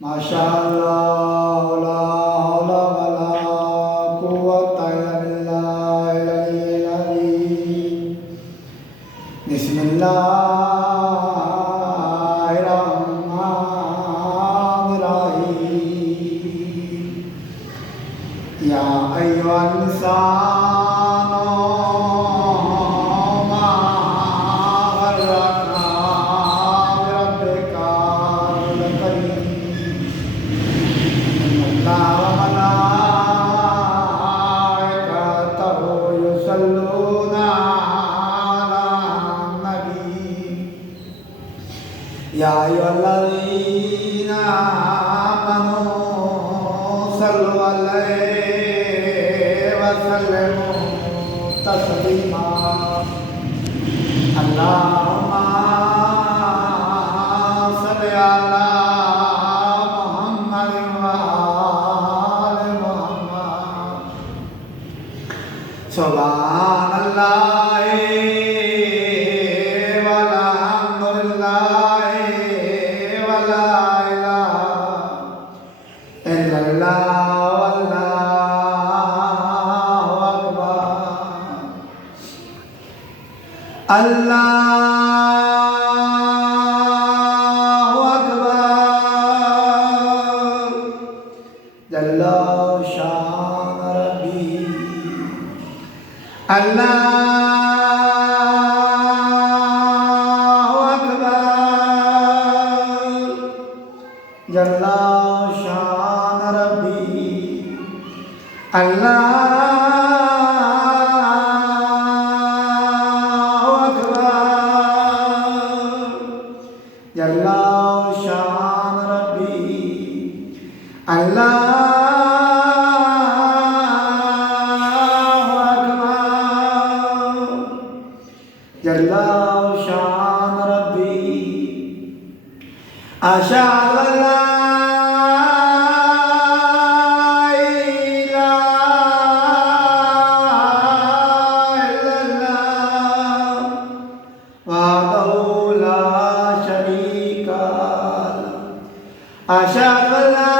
माशाअल्लाह ला हौला वला कुव्वता इल्ला बिल्लाहिल अलिय्यिल अज़ीम। बिस्मिल्लाहिर रहमानिर रहीम। या अय्युहन इंसानु मा गर्रका बिरब्बिकल करीम। इन्नल्लाह व मलाइकतहु युसल्लूना अलन नबी। या अय्युहल्लज़ीना आमनू सल्लु अलैहि व सल्लिमू तस्लीमा। अल्लाहुम्मा सल्लि अला मुहम्मद व आलि मुहम्मद। सुब्हानल्लाहि वल्हम्दुलिल्लाहि व ला इलाहा इल्लल्लाह वल्लाहु अकबर। अल्लाहु अकबर। जल्ला शान रब्बी। अल्लाहु अकबर। जल्ला शान रब्बी। अल्लाहु अकबर। जल्ला शान रब्बी। अल्लाहु अकबर। जल्ला शान रब्बी। अशहदु अल्ला वहदहु ला शरीका लहु। अशहदु अल्ला